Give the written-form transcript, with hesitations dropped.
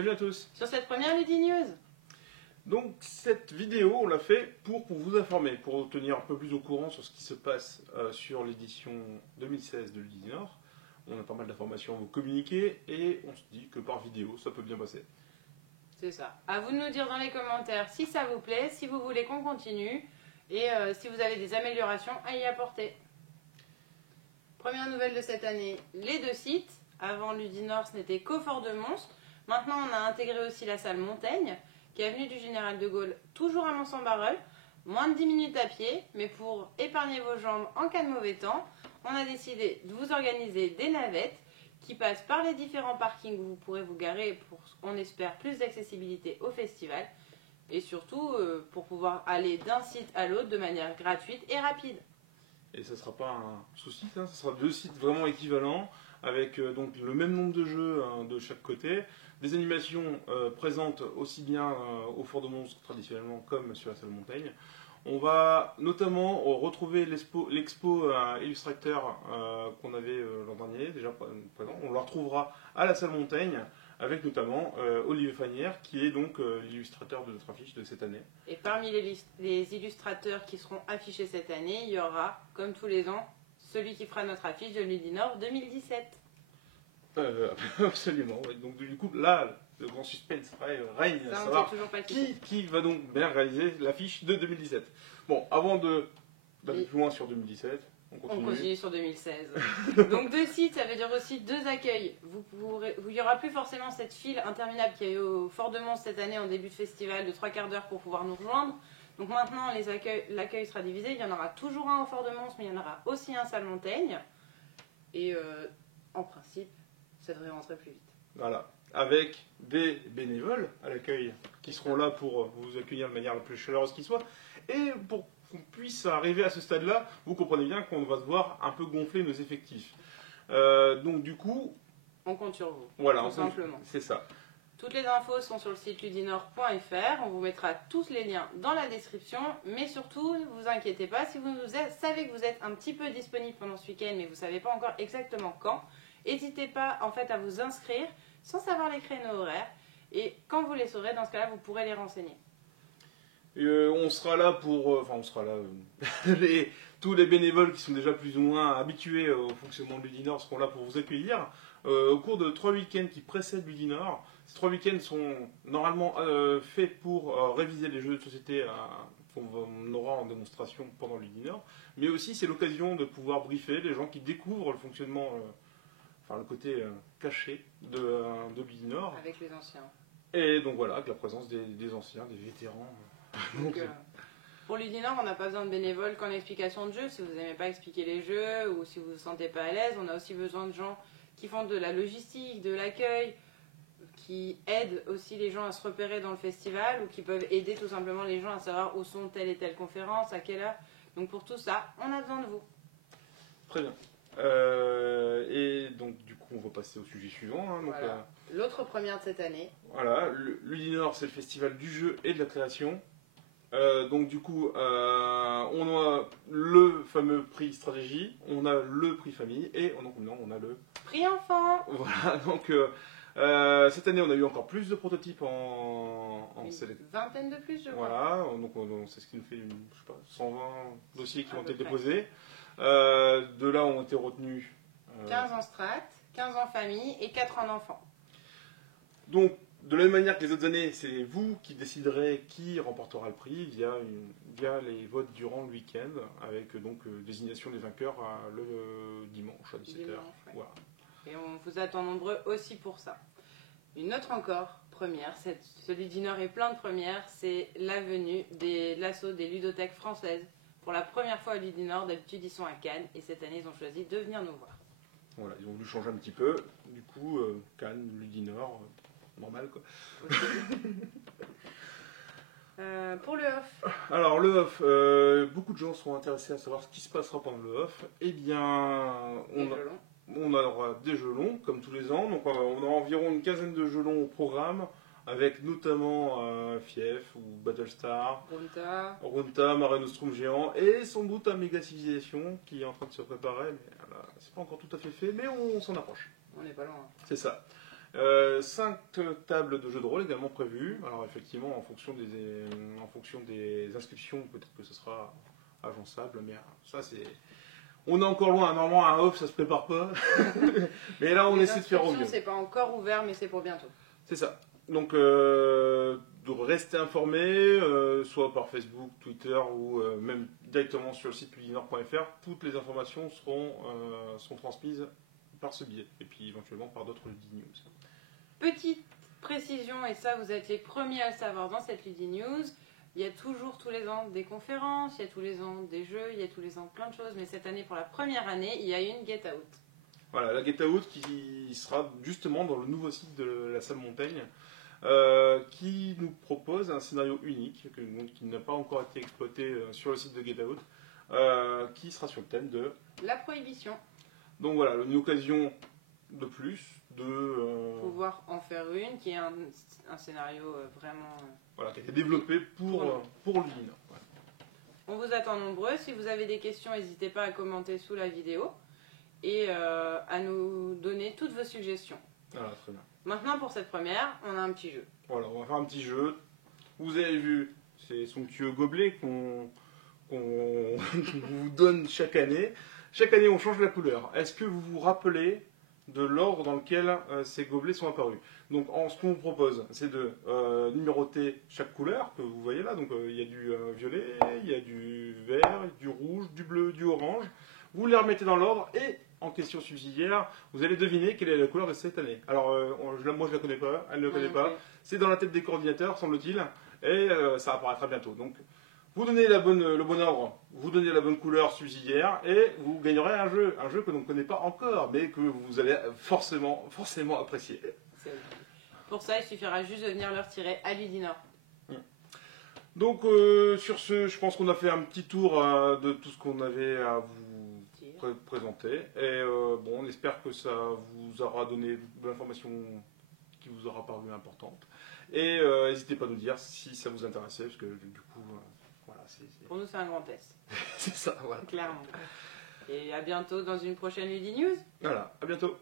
bienvenue à tous. Sur cette première Ludinews. Donc cette vidéo, on l'a fait pour vous informer, pour vous tenir un peu plus au courant sur ce qui se passe sur l'édition 2016 de Ludinor. On a pas mal d'informations à vous communiquer et on se dit que par vidéo, ça peut bien passer. C'est ça. À vous de nous dire dans les commentaires si ça vous plaît, si vous voulez qu'on continue et si vous avez des améliorations à y apporter. Première nouvelle de cette année, les deux sites. Avant Ludinor, ce n'était qu'au Fort de Mons. Maintenant, on a intégré aussi la salle Montaigne, qui est avenue du Général de Gaulle, toujours à Mons-en-Barœul. Moins de 10 minutes à pied, mais pour épargner vos jambes en cas de mauvais temps, on a décidé de vous organiser des navettes qui passent par les différents parkings où vous pourrez vous garer pour, on espère, plus d'accessibilité au festival. Et surtout, pour pouvoir aller d'un site à l'autre de manière gratuite et rapide. Et ça ne sera pas un souci, ça sera deux sites vraiment équivalents, avec donc le même nombre de jeux de chaque côté, des animations présentes aussi bien au Fort de Mons traditionnellement comme sur la salle Montaigne. On va notamment retrouver l'expo Illustrateur qu'on avait l'an dernier, déjà présent. On la retrouvera à la salle Montaigne, avec notamment Olivier Fanière, qui est donc l'illustrateur de notre affiche de cette année. Et parmi les illustrateurs qui seront affichés cette année, il y aura, comme tous les ans, celui qui fera notre affiche de Ludinor 2017. Absolument, ouais. Donc du coup, là, le grand suspense règne à savoir qui va donc bien réaliser l'affiche de 2017. Bon, avant d'aller plus loin sur 2017, on continue sur 2016. Donc deux sites, ça veut dire aussi deux accueils. Il n'y aura plus forcément cette file interminable qu'il y a eu au Fort de Mons cette année en début de festival de 3/4 d'heure pour pouvoir nous rejoindre. Donc maintenant, l'accueil sera divisé. Il y en aura toujours un au Fort de Mons, mais il y en aura aussi un salle Montaigne. Et en principe, ça devrait rentrer plus vite. Voilà, avec des bénévoles à l'accueil qui seront là pour vous accueillir de manière la plus chaleureuse qui soit. Et pour qu'on puisse arriver à ce stade-là, vous comprenez bien qu'on va devoir un peu gonfler nos effectifs. Donc du coup... On compte sur vous, voilà, tout simplement. C'est ça. Toutes les infos sont sur le site ludinor.fr. On vous mettra tous les liens dans la description. Mais surtout, ne vous inquiétez pas, si vous savez que vous êtes un petit peu disponible pendant ce week-end, mais vous ne savez pas encore exactement quand, n'hésitez pas en fait à vous inscrire sans savoir les créneaux horaires. Et quand vous les saurez, dans ce cas-là, vous pourrez les renseigner. On sera là pour... Enfin, on sera là... tous les bénévoles qui sont déjà plus ou moins habitués au fonctionnement de Ludinor seront là pour vous accueillir. Au cours de 3 week-ends qui précèdent Ludinor, ces 3 week-ends sont normalement faits pour réviser les jeux de société qu'on aura en démonstration pendant Ludinor. Mais aussi, c'est l'occasion de pouvoir briefer les gens qui découvrent le fonctionnement... le côté caché de Ludinor. Avec les anciens. Et donc voilà, avec la présence des anciens, des vétérans. Donc, pour Ludinor, on n'a pas besoin de bénévoles qu'en explication de jeu. Si vous n'aimez pas expliquer les jeux ou si vous ne vous sentez pas à l'aise, on a aussi besoin de gens qui font de la logistique, de l'accueil, qui aident aussi les gens à se repérer dans le festival ou qui peuvent aider tout simplement les gens à savoir où sont telle et telle conférence, à quelle heure. Donc pour tout ça, on a besoin de vous. Très bien. Et donc du coup on va passer au sujet suivant. Voilà. L'autre première de cette année. Voilà, Ludinor c'est le festival du jeu et de la création. Donc du coup on a le fameux prix stratégie, on a le prix famille et on a le prix enfant. Voilà, donc cette année on a eu encore plus de prototypes en sélection. Une vingtaine de plus je crois. Voilà, donc c'est ce qui nous fait 120 dossiers qui ont été déposés. De là ont été retenus 15 en strat, 15 en famille et 4 en enfant. Donc, de la même manière que les autres années, c'est vous qui déciderez qui remportera le prix via les votes durant le week-end, avec donc désignation des vainqueurs le dimanche à 17h. Ouais. Voilà. Et on vous attend nombreux aussi pour ça. Une autre encore première, ce Ludinor est plein de premières, c'est la venue de l'assaut des ludothèques françaises. Pour la première fois à Ludinor, d'habitude ils sont à Cannes et cette année ils ont choisi de venir nous voir. Voilà, ils ont voulu changer un petit peu, du coup Cannes, Ludinor, normal quoi. Pour le off. Alors le off, beaucoup de gens sont intéressés à savoir ce qui se passera pendant le off. Eh bien, on aura des jeux longs comme tous les ans, donc on a environ une quinzaine de jeux longs au programme. Avec notamment Fief ou Battlestar, Runta, Mare Nostrum géant et sans doute un Méga Civilisation qui est en train de se préparer. Mais c'est pas encore tout à fait fait, mais on s'en approche. On n'est pas loin. C'est ça. 5 tables de jeux de rôle également prévues. Alors effectivement, en fonction des inscriptions, peut-être que ce sera agençable, mais ça c'est... On est encore loin, normalement un off ça se prépare pas. Mais là on essaie de faire au mieux. C'est pas encore ouvert, mais c'est pour bientôt. C'est ça. Donc de rester informé, soit par Facebook, Twitter ou même directement sur le site ludinor.fr. Toutes les informations seront transmises par ce biais, et puis éventuellement par d'autres Ludi News. Petite précision, et ça vous êtes les premiers à le savoir dans cette Ludi News, il y a toujours tous les ans des conférences, il y a tous les ans des jeux, il y a tous les ans plein de choses, mais cette année, pour la première année, il y a une Get Out. Voilà, la Get Out qui sera justement dans le nouveau site de la salle Montaigne, qui nous propose un scénario unique, qui n'a pas encore été exploité sur le site de Get Out, qui sera sur le thème de... La prohibition. Donc voilà, une occasion de plus de... pouvoir en faire une, qui est un scénario vraiment... Voilà, qui a été développé pour l'Udinor. Ouais. On vous attend nombreux. Si vous avez des questions, n'hésitez pas à commenter sous la vidéo et à nous donner toutes vos suggestions. Voilà, très bien. Maintenant, pour cette première, on a un petit jeu. Voilà, on va faire un petit jeu. Vous avez vu ces somptueux gobelets qu'on vous donne chaque année. Chaque année, on change la couleur. Est-ce que vous vous rappelez de l'ordre dans lequel ces gobelets sont apparus? Donc, ce qu'on vous propose, c'est de numéroter chaque couleur que vous voyez là. Donc, il y a du violet, il y a du vert, du rouge, du bleu, du orange. Vous les remettez dans l'ordre et, en question subsidiaire, vous allez deviner quelle est la couleur de cette année. Alors, moi, je la connais pas, elle ne le connaît pas. C'est dans la tête des coordinateurs, semble-t-il, et ça apparaîtra bientôt. Donc, vous donnez le bon ordre, vous donnez la bonne couleur subsidiaire, et vous gagnerez un jeu que l'on ne connaît pas encore, mais que vous allez forcément apprécier. Pour ça, il suffira juste de venir le retirer à Ludinor. Donc, sur ce, je pense qu'on a fait un petit tour de tout ce qu'on avait à vous présenter. Et on espère que ça vous aura donné de l'information qui vous aura paru importante. Et n'hésitez pas à nous dire si ça vous intéressait, parce que du coup, voilà, pour nous, c'est un grand test. C'est ça, voilà. Clairement. Et à bientôt dans une prochaine Ludi News. Voilà, à bientôt.